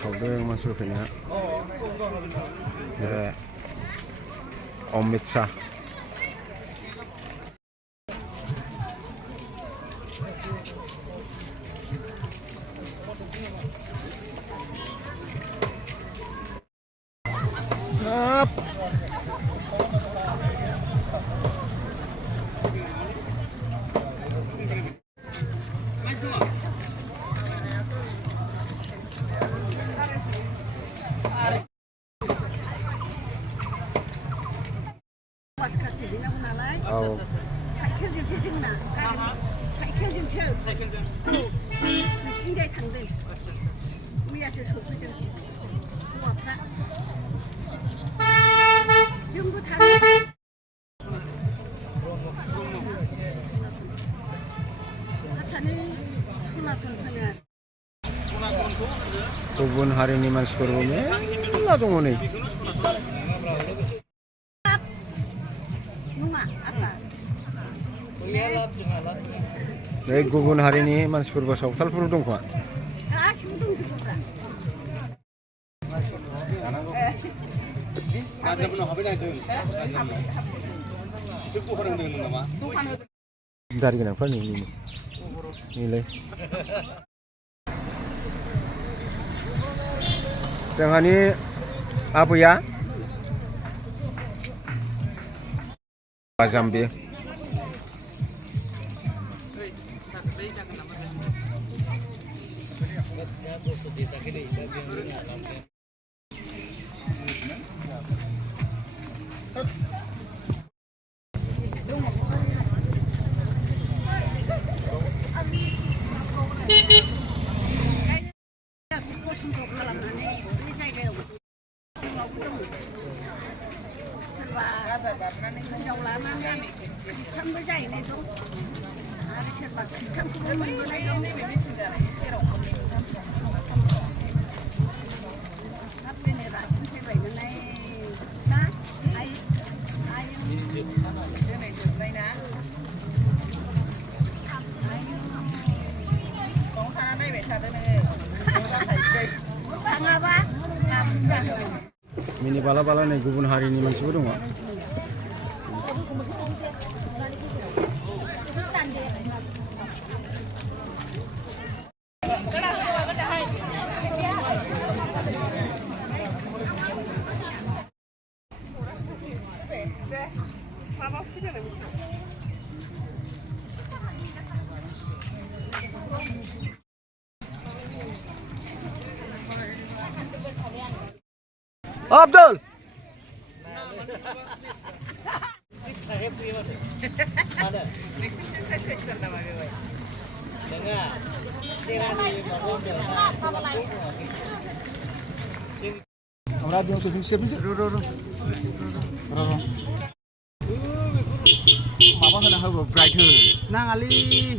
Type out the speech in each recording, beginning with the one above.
Khẩu masuk ini ya. Omit Shah. Gugun harini mansipurबो मेरला दङ नै गुबुन हारिनि मानसिफोरबो सावथालफोर दं खोमा दारि गोनांफोरनि निलाय जोंहानि आबैया जाम्बि Mini bala-bala nih gugun hari ini masih belum nggak? Abdul. Radio sudah siap itu. Apa kena harga brighter? Nang Ali.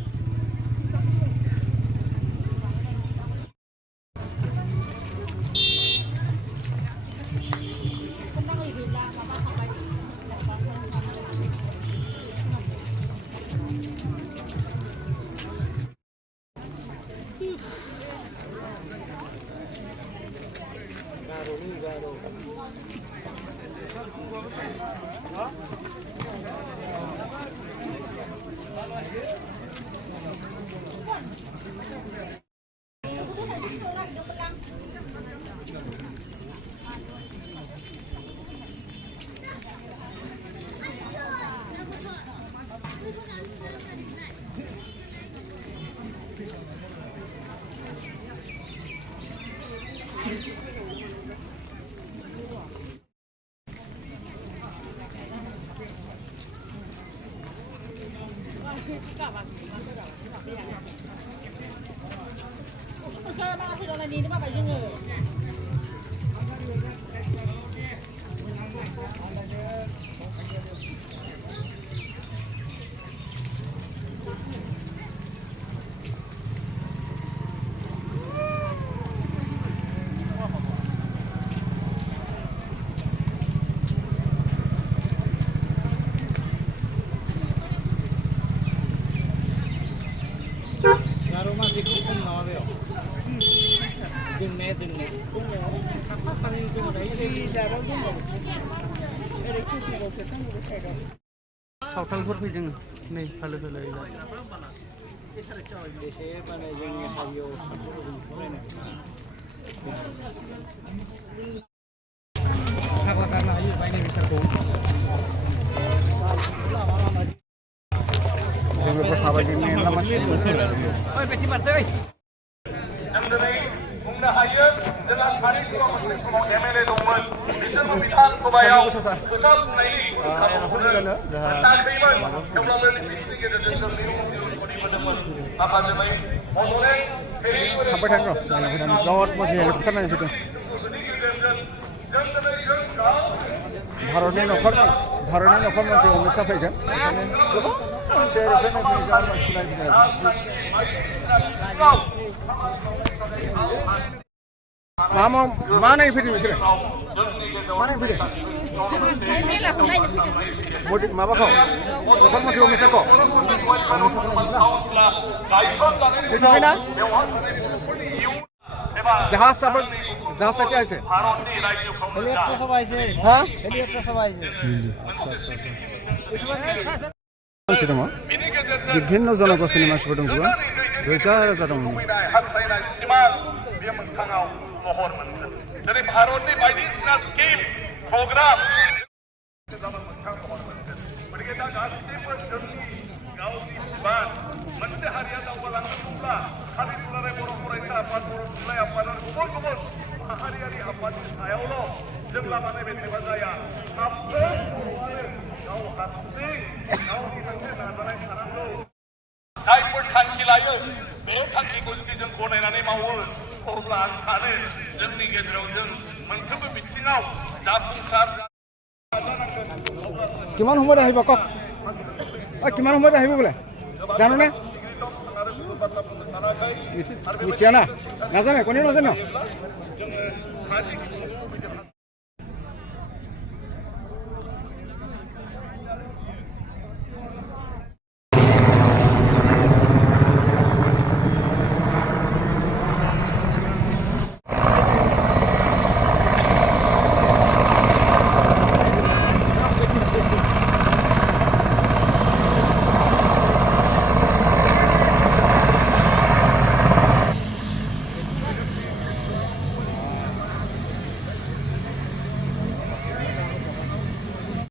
माबायाव दोननाया साफा सानै दङ सावथालफोर फैदों नै फालो फालो एसे माने जोंनि हारियाव फाग्ला गारनो हायो बायनाय बेसादखौ जोंबो थाबायदिनो लामासिम ओइ बेथि मारदै जों दिनै बुंनो हायो जोंहा सानै सिगां मोनसे समाव एमएलए दंमोन बिसोरबो बिधानसभायाव खोथा बुंनायनि खाबुखौनो मोनाखैमोन थेवब्लाबो बिसोरनि गेजेरजों जों निरुपति मोनदोंमोन नाथाय दिनै बड'लेण्ड थांबाय थांगौ बिराद मोजां हेलिकप्टार नायनो फैदों भारतनि न'खर मन्त्रि अमित शाह फैगोन गोबां मानसि मानसिखौ नायफैदों मा नायफैदों बिसोरो मा नायफैदों माबाखौ न'खर मन्त्रि अमित शाहखौ फैथ'वाखैना জাহাজ চাইতে আছে হেলিকপ্টার সব আইছে হ্যাঁ হেলিকপ্টার সব আইছে मानसि दङ बिभिन्न जनगोष्ठीनि मानसिफोर दंजोबो रोजा रोजा दङ बेयो मोगथाङाव महर मोनगोन जेरै भारतनि बायदिसिना स्किम प्रग्राम मोगथां महर मोनगोन गतिके दा गासैबो जोंनि गावनि बिबान मोनसे हारिया दावगालांनांगौब्ला खालि दुलाराय बर' फरायसा आफाद बर' थुनलाइ आफाद आरो गुबुन गुबुन माहारियारि आफादनि सायावल' जों लामा नायबाय थाबा जाया साफ्रोम बर'आनो गाव हारसिं गावनि मोनसे नाजानाय थानांगौ जायफोर थांखि लायो बे थांखिखौ जुदि जों गनायनानै मावो अब्ला आं सानो जोंनि गेजेराव जों मोनफ्रोमबो बिथिङाव जाफुंसार কিমান সময়ত আহিব কওক কিমান সময়ত আহিব বোলে জানোনে মিছিয়া না নাজানে কোনেও নাজানে